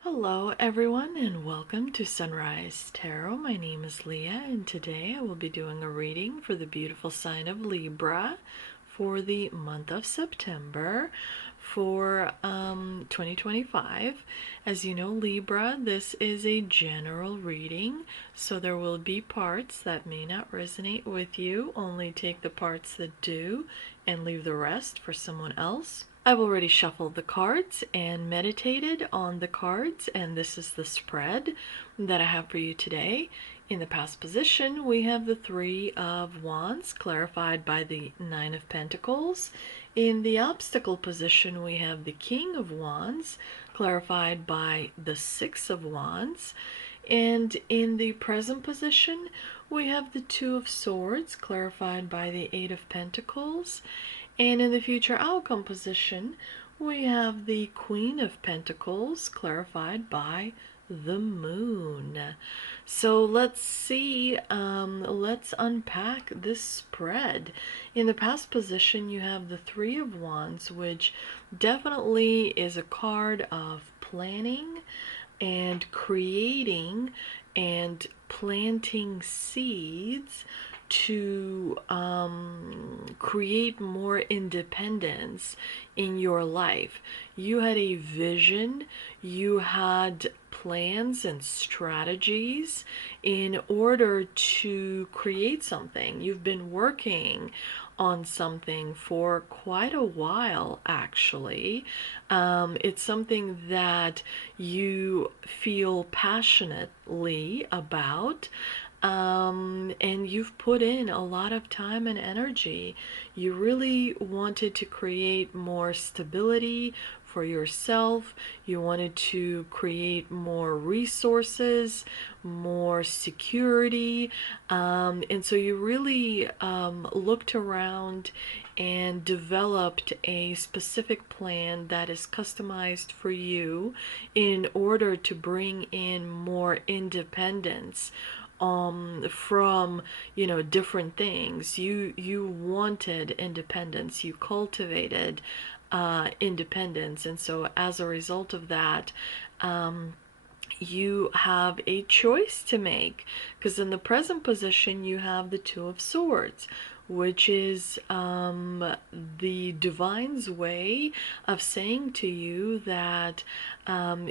Hello everyone and welcome to Sunrise Tarot. My name is Leah and today I will be doing a reading for the beautiful sign of Libra for the month of September for 2025. As you know, Libra, this is a general reading, so there will be parts that may not resonate with you. Only take the parts that do and leave the rest for someone else. I've already shuffled the cards and meditated on the cards, and this is the spread that I have for you today. In the past position, we have the Three of Wands, clarified by the Nine of Pentacles. In the obstacle position, we have the King of Wands, clarified by the Six of Wands. And in the present position, we have the Two of Swords, clarified by the Eight of Pentacles. And in the future outcome position, we have the Queen of Pentacles, clarified by the Moon. So let's see, let's unpack this spread. In the past position, you have the Three of Wands, which definitely is a card of planning and creating and planting seeds to create more independence in your life. You had a vision, you had plans and strategies in order to create something. You've been working on something for quite a while, actually. It's something that you feel passionately about. And you've put in a lot of time and energy. You really wanted to create more stability for yourself. You wanted to create more resources, more security. And so you really looked around and developed a specific plan that is customized for you in order to bring in more independence from different things. You wanted independence, you cultivated independence, and so as a result of that, you have a choice to make, because in the present position you have the Two of Swords, which is the divine's way of saying to you that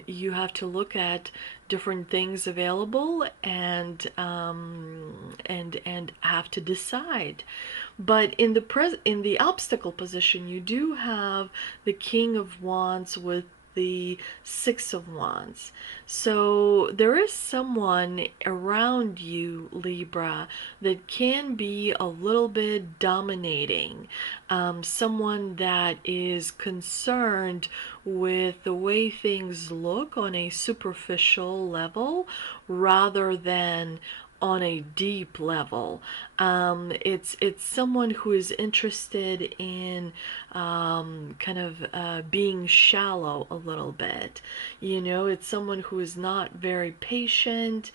you have to look at different things available and have to decide. But in the obstacle position, you do have the King of Wands with the Six of Wands. So there is someone around you, Libra, that can be a little bit dominating. Someone that is concerned with the way things look on a superficial level rather than on a deep level. It's someone who is interested in kind of being shallow a little bit. It's someone who is not very patient,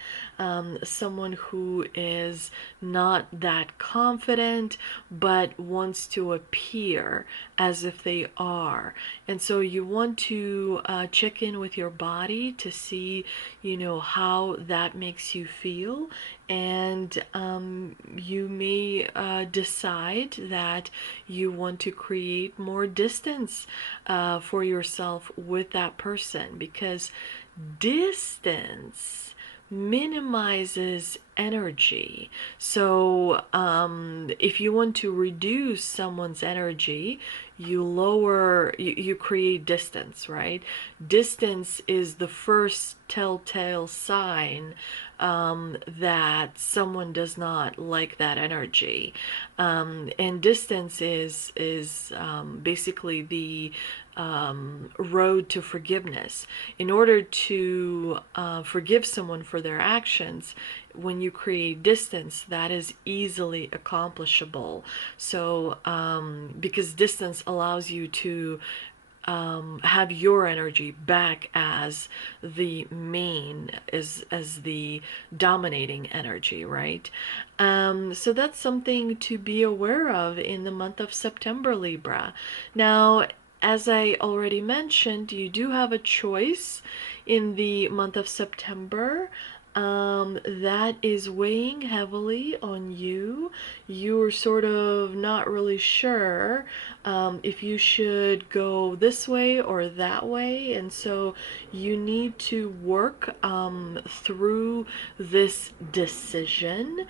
someone who is not that confident, but wants to appear as if they are. And so you want to check in with your body to see, how that makes you feel. And you may decide that you want to create more distance for yourself with that person, because distance minimizes energy. So if you want to reduce someone's energy, you create distance, right? Distance is the first telltale sign that someone does not like that energy. And distance is basically the road to forgiveness. In order to forgive someone for their actions, when you create distance, that is easily accomplishable. So because distance allows you to have your energy back as the main, as the dominating energy, right? So that's something to be aware of in the month of September, Libra. Now, as I already mentioned, you do have a choice in the month of September that is weighing heavily on you. You're sort of not really sure if you should go this way or that way, and so you need to work through this decision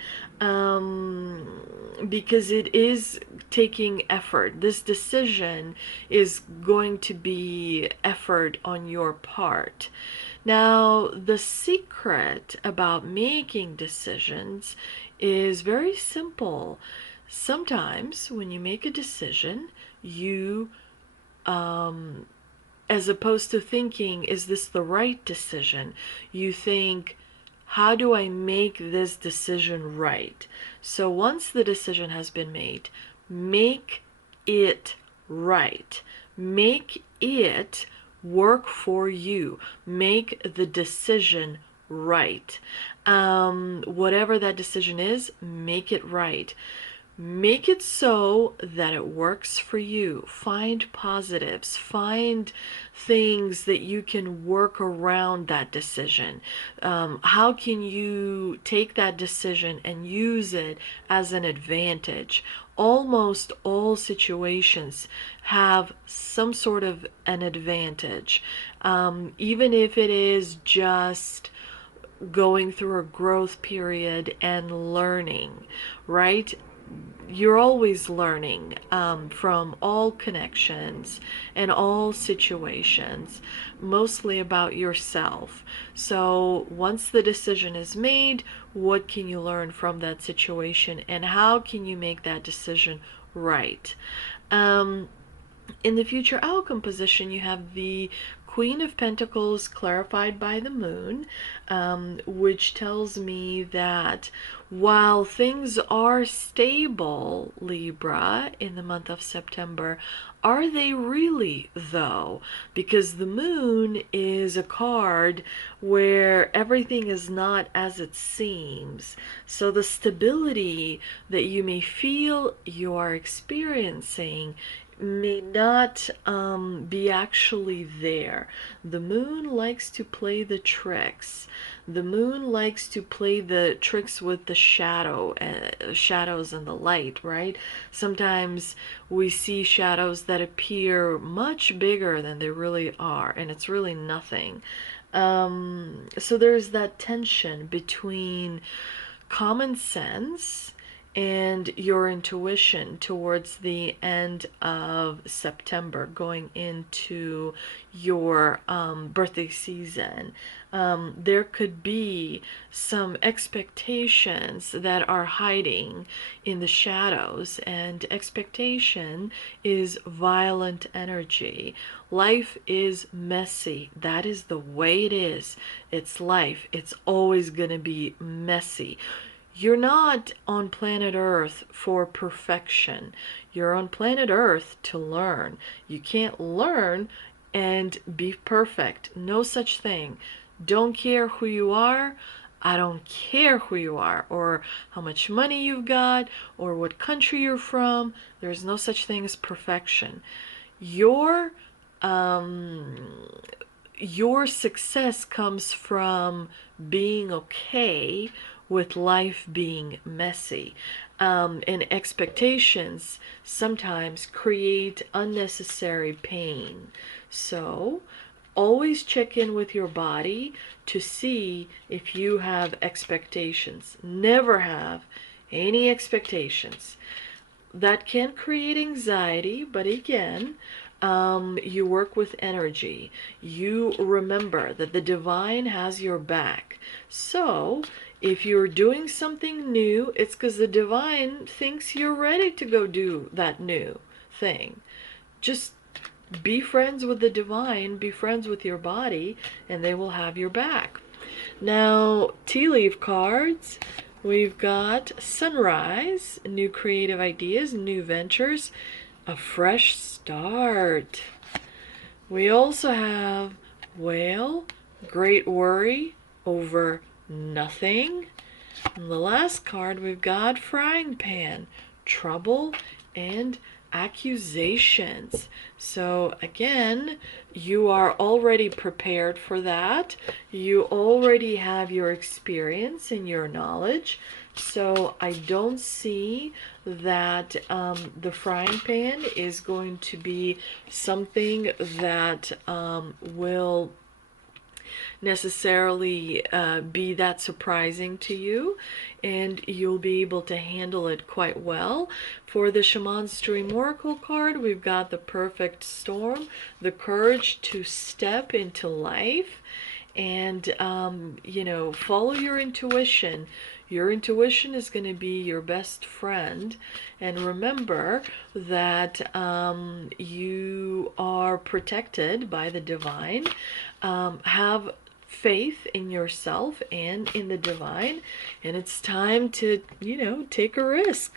because it is taking effort. This decision is going to be effort on your part. Now, the secret about making decisions is very simple. Sometimes when you make a decision, you, as opposed to thinking, is this the right decision? You think, how do I make this decision right? So once the decision has been made, make it right. Make it work for you. Make the decision right. Whatever that decision is, make it right. Make it so that it works for you. Find positives. Find things that you can work around that decision. How can you take that decision and use it as an advantage? Almost all situations have some sort of an advantage, even if it is just going through a growth period and learning, right? You're always learning from all connections and all situations, mostly about yourself. So once the decision is made, what can you learn from that situation and how can you make that decision right? In the future outcome position, you have the Queen of Pentacles clarified by the moon, which tells me that while things are stable, Libra, in the month of September, are they really though? Because the moon is a card where everything is not as it seems. So the stability that you may feel you are experiencing may not be actually there. The moon likes to play the tricks. The moon likes to play the tricks with the shadows and the light, right? Sometimes we see shadows that appear much bigger than they really are, and it's really nothing. So there's that tension between common sense and your intuition towards the end of September, going into your birthday season. There could be some expectations that are hiding in the shadows, and expectation is violent energy. Life is messy. That is the way it is. It's life. It's always going to be messy. You're not on planet Earth for perfection. You're on planet Earth to learn. You can't learn and be perfect. No such thing. Don't care who you are. I don't care who you are, or how much money you've got, or what country you're from. There's no such thing as perfection. Your your success comes from being okay with life being messy. And expectations sometimes create unnecessary pain. So always check in with your body to see if you have expectations. Never have any expectations. That can create anxiety, but again, you work with energy. You remember that the divine has your back. So if you're doing something new, it's because the divine thinks you're ready to go do that new thing. Just be friends with the divine, be friends with your body, and they will have your back. Now, tea leaf cards. We've got sunrise, new creative ideas, new ventures, a fresh start. We also have whale, great worry over nothing. And the last card we've got frying pan, trouble and accusations. So again, you are already prepared for that. You already have your experience and your knowledge. So I don't see that the frying pan is going to be something that will necessarily be that surprising to you, and you'll be able to handle it quite well. For the Shaman's Dream Oracle card, we've got the perfect storm, the courage to step into life, and you know, follow your intuition. Your intuition is going to be your best friend, and remember that you are protected by the divine. Have faith in yourself and in the divine, and it's time to, you know, take a risk.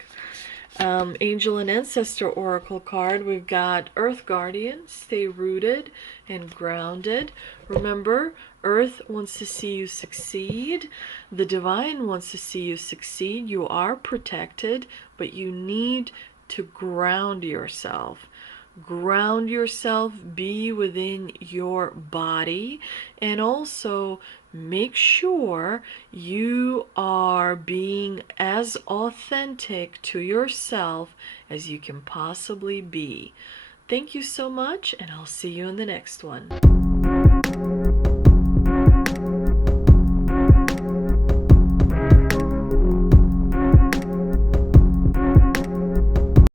Angel and Ancestor Oracle card, we've got Earth Guardian, stay rooted and grounded. Remember, Earth wants to see you succeed. The divine wants to see you succeed. You are protected, but you need to ground yourself. Ground yourself, be within your body, and also make sure you are being as authentic to yourself as you can possibly be. Thank you so much, and I'll see you in the next one.